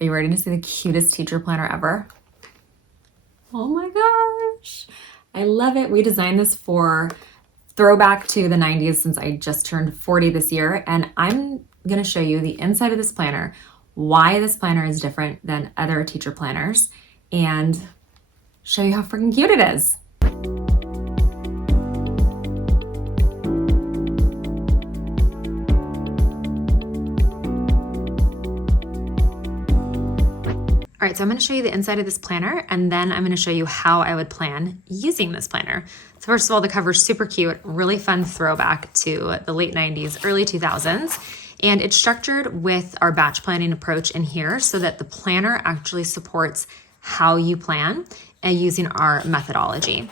Are you ready to see the cutest teacher planner ever? Oh my gosh, I love it. We designed this for throwback to the 90s since I just turned 40 this year, and I'm gonna show you the inside of this planner, why this planner is different than other teacher planners, and show you how freaking cute it is. All right, so I'm going to show you the inside of this planner, and then I'm going to show you how I would plan using this planner. So first of all, the cover's super cute, really fun throwback to the late 90s, early 2000s. And it's structured with our batch planning approach in here so that the planner actually supports how you plan and using our methodology.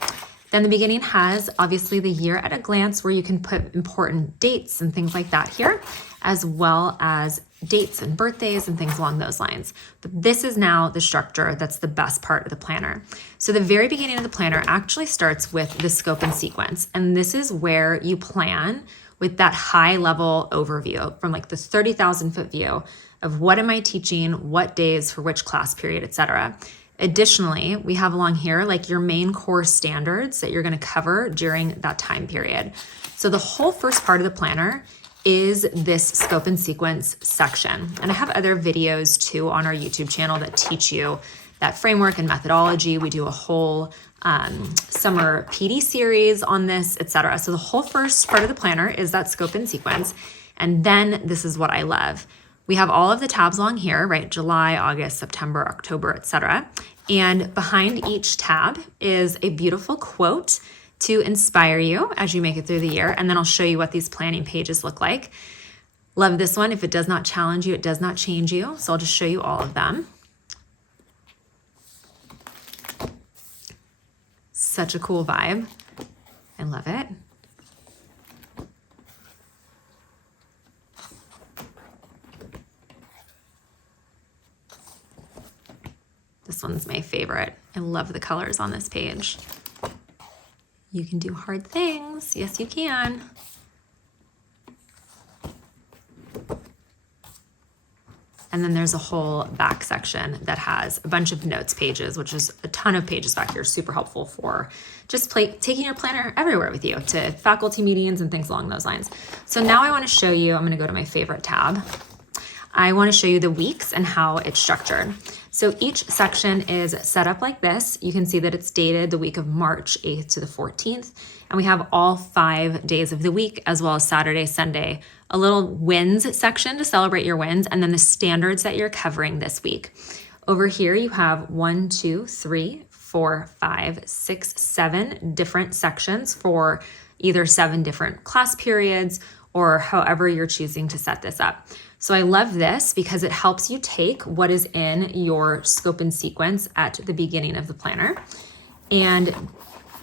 Then the beginning has obviously the year at a glance where you can put important dates and things like that here, as well as dates and birthdays and things along those lines. But this is now the structure that's the best part of the planner. So the very beginning of the planner actually starts with the scope and sequence. And this is where you plan with that high level overview from like the 30,000 foot view of what am I teaching, what days for which class period, etc. Additionally, we have along here like your main core standards that you're going to cover during that time period. So the whole first part of the planner is this scope and sequence section. And I have other videos too on our YouTube channel that teach you that framework and methodology. We do a whole summer PD series on this, etc. So the whole first part of the planner is that scope and sequence. And then this is what I love. We have all of the tabs along here, right? July, August, September, October, etc. And behind each tab is a beautiful quote to inspire you as you make it through the year. And then I'll show you what these planning pages look like. Love this one. If it does not challenge you, it does not change you. So I'll just show you all of them. Such a cool vibe. I love it. This one's my favorite. I love the colors on this page. You can do hard things. Yes, you can. And then there's a whole back section that has a bunch of notes pages, which is a ton of pages back here, super helpful for just taking your planner everywhere with you to faculty meetings and things along those lines. So now I want to show you, I'm going to go to my favorite tab. I want to show you the weeks and how it's structured. So each section is set up like this. You can see that it's dated the week of March 8th to the 14th. And we have all 5 days of the week, as well as Saturday, Sunday, a little wins section to celebrate your wins, and then the standards that you're covering this week. Over here, you have 1, 2, 3, 4, 5, 6, 7 different sections for either 7 different class periods or however you're choosing to set this up. So I love this because it helps you take what is in your scope and sequence at the beginning of the planner and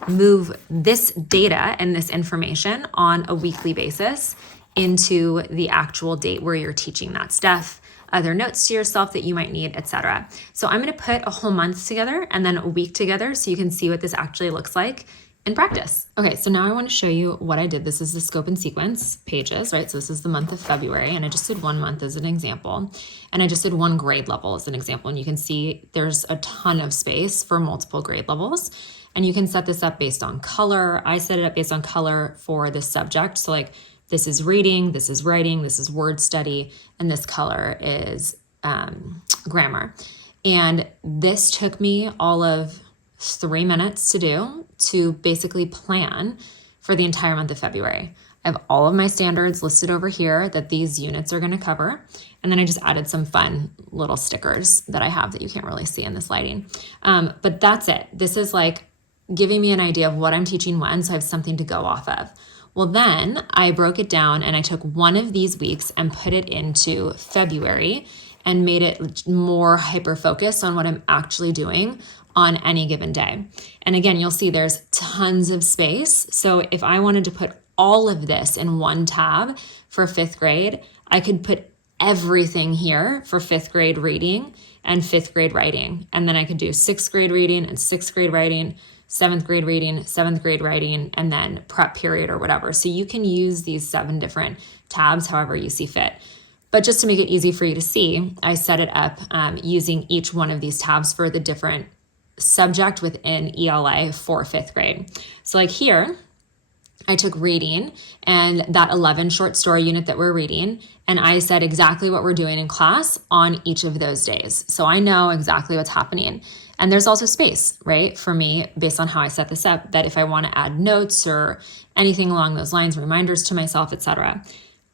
move this data and this information on a weekly basis into the actual date where you're teaching that stuff, other notes to yourself that you might need, etc. So I'm going to put a whole month together and then a week together so you can see what this actually looks like in practice. Okay, so now I want to show you what I did. This is the scope and sequence pages, right? So this is the month of February, and I just did 1 month as an example, and I just did 1 grade level as an example, and you can see there's a ton of space for multiple grade levels, and you can set this up based on color. I set it up based on color for this subject, so like this is reading, this is writing, this is word study, and this color is grammar. And this took me all of 3 minutes to do to basically plan for the entire month of February. I have all of my standards listed over here that these units are going to cover. And then I just added some fun little stickers that I have that you can't really see in this lighting. But that's it. This is like giving me an idea of what I'm teaching when, so I have something to go off of. Well, then I broke it down and I took one of these weeks and put it into February and made it more hyper-focused on what I'm actually doing on any given day. And again, you'll see there's tons of space. So if I wanted to put all of this in one tab for 5th grade, I could put everything here for 5th grade reading and 5th grade writing. And then I could do 6th grade reading and 6th grade writing, 7th grade reading, 7th grade writing, and then prep period or whatever. So you can use these 7 different tabs however you see fit. But just to make it easy for you to see, I set it up using each one of these tabs for the different subject within ELA for 5th grade. So like here, I took reading and that 11 short story unit that we're reading, and I said exactly what we're doing in class on each of those days. So I know exactly what's happening. And there's also space, right, for me, based on how I set this up, that if I want to add notes or anything along those lines, reminders to myself, etc.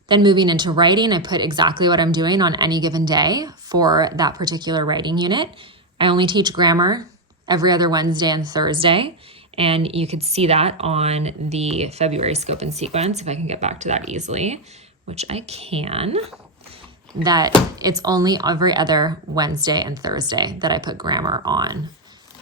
Then moving into writing, I put exactly what I'm doing on any given day for that particular writing unit. I only teach grammar every other Wednesday and Thursday. And you could see that on the February scope and sequence, if I can get back to that easily, which I can, that it's only every other Wednesday and Thursday that I put grammar on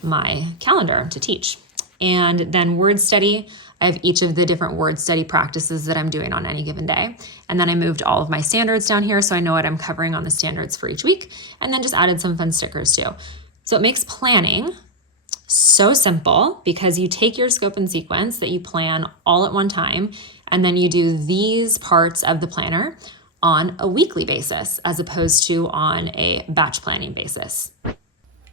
my calendar to teach. And then word study, I have each of the different word study practices that I'm doing on any given day. And then I moved all of my standards down here so I know what I'm covering on the standards for each week, and then just added some fun stickers too. So it makes planning so simple because you take your scope and sequence that you plan all at one time, and then you do these parts of the planner on a weekly basis as opposed to on a batch planning basis.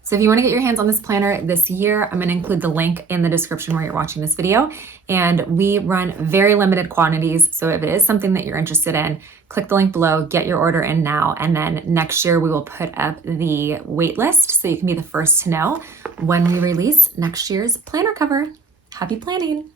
So if you want to get your hands on this planner this year, I'm going to include the link in the description where you're watching this video. And we run very limited quantities. So if it is something that you're interested in, click the link below, get your order in now. And then next year we will put up the wait list so you can be the first to know when we release next year's planner cover. Happy planning.